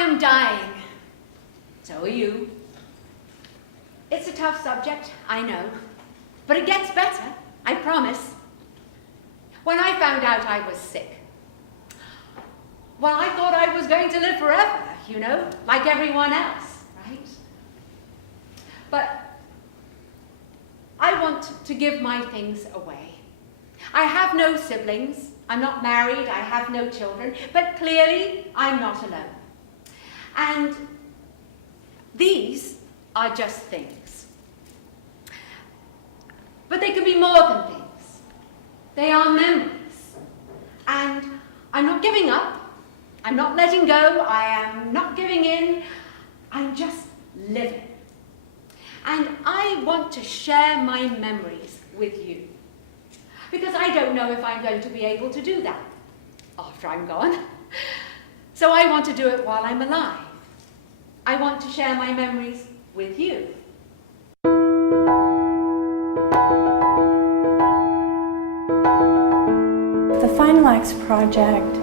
am dying. So are you. It's a tough subject, I know. But it gets better, I promise. When I found out I was sick, well, I thought I was going to live forever, you know, like everyone else, right? But I want to give my things away. I have no siblings, I'm not married, I have no children, but clearly I'm not alone. And these are just things. But they could be more than things. They are memories. And I'm not giving up, I'm not letting go, I am not giving in, I'm just living. And I want to share my memories with you. Because I don't know if I'm going to be able to do that after I'm gone. So I want to do it while I'm alive. I want to share my memories with you. The Final Acts Project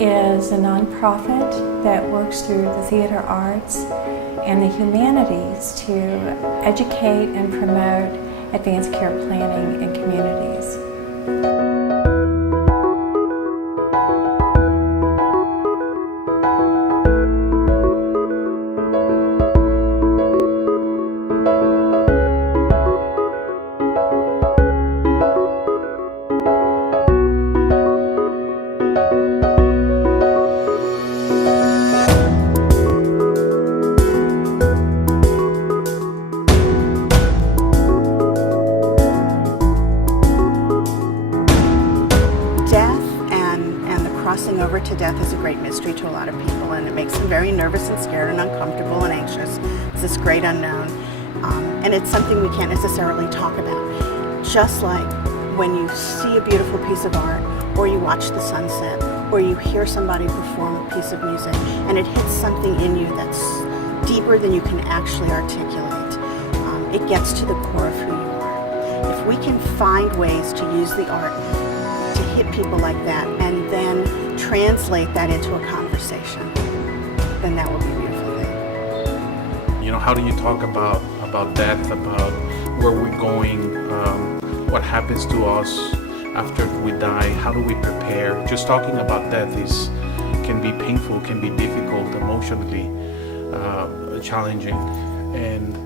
is a nonprofit that works through the theater arts and the humanities to educate and promote advanced care planning in communities. Crossing over to death is a great mystery to a lot of people, and it makes them very nervous and scared and uncomfortable and anxious. It's this great unknown, and it's something we can't necessarily talk about. Just like when you see a beautiful piece of art, or you watch the sunset, or you hear somebody perform a piece of music, and it hits something in you that's deeper than you can actually articulate. It gets to the core of who you are. If we can find ways to use the art to hit people like that, and then translate that into a conversation, then that will be a beautiful thing. You know, how do you talk about death, about where we're going, what happens to us after we die, how do we prepare? Just talking about death can be painful, can be difficult, emotionally challenging. And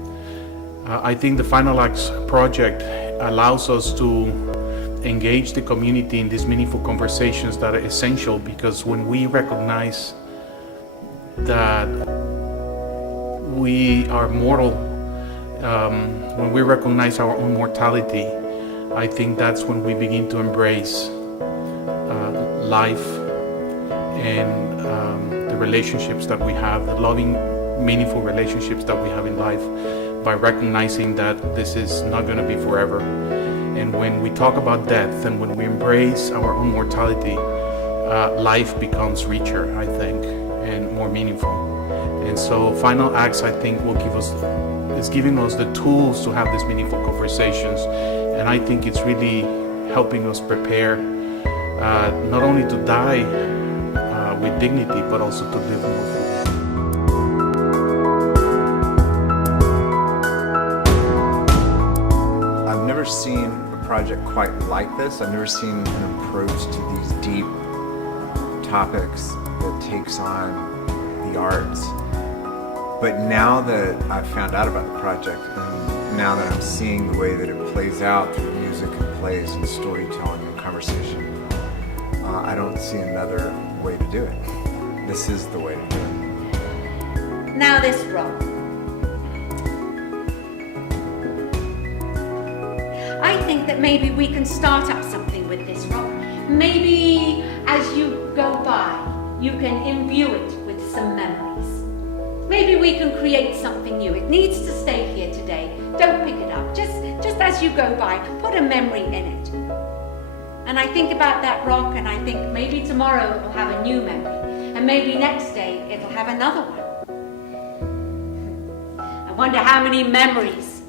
I think the Final Acts Project allows us to engage the community in these meaningful conversations that are essential, because when we recognize that we are mortal, when we recognize our own mortality, I think that's when we begin to embrace life and the relationships that we have, the loving, meaningful relationships that we have in life, by recognizing that this is not going to be forever. And when we talk about death and when we embrace our own mortality, life becomes richer, I think, and more meaningful. And so Final Acts, I think, is giving us the tools to have these meaningful conversations. And I think it's really helping us prepare not only to die with dignity, but also to live more fully. I've never seen a project quite like this. I've never seen an approach to these deep topics that takes on the arts. But now that I've found out about the project, and now that I'm seeing the way that it plays out through music and plays and storytelling and conversation, I don't see another way to do it. This is the way to do it. Now this rock. I think that maybe we can start up something with this rock. Maybe as you go by, you can imbue it with some memories. Maybe we can create something new. It needs to stay here today. Don't pick it up. Just as you go by, put a memory in it. And I think about that rock, and I think maybe tomorrow it will have a new memory. And maybe next day it'll have another one. I wonder how many memories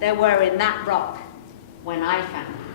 there were in that rock when I found it.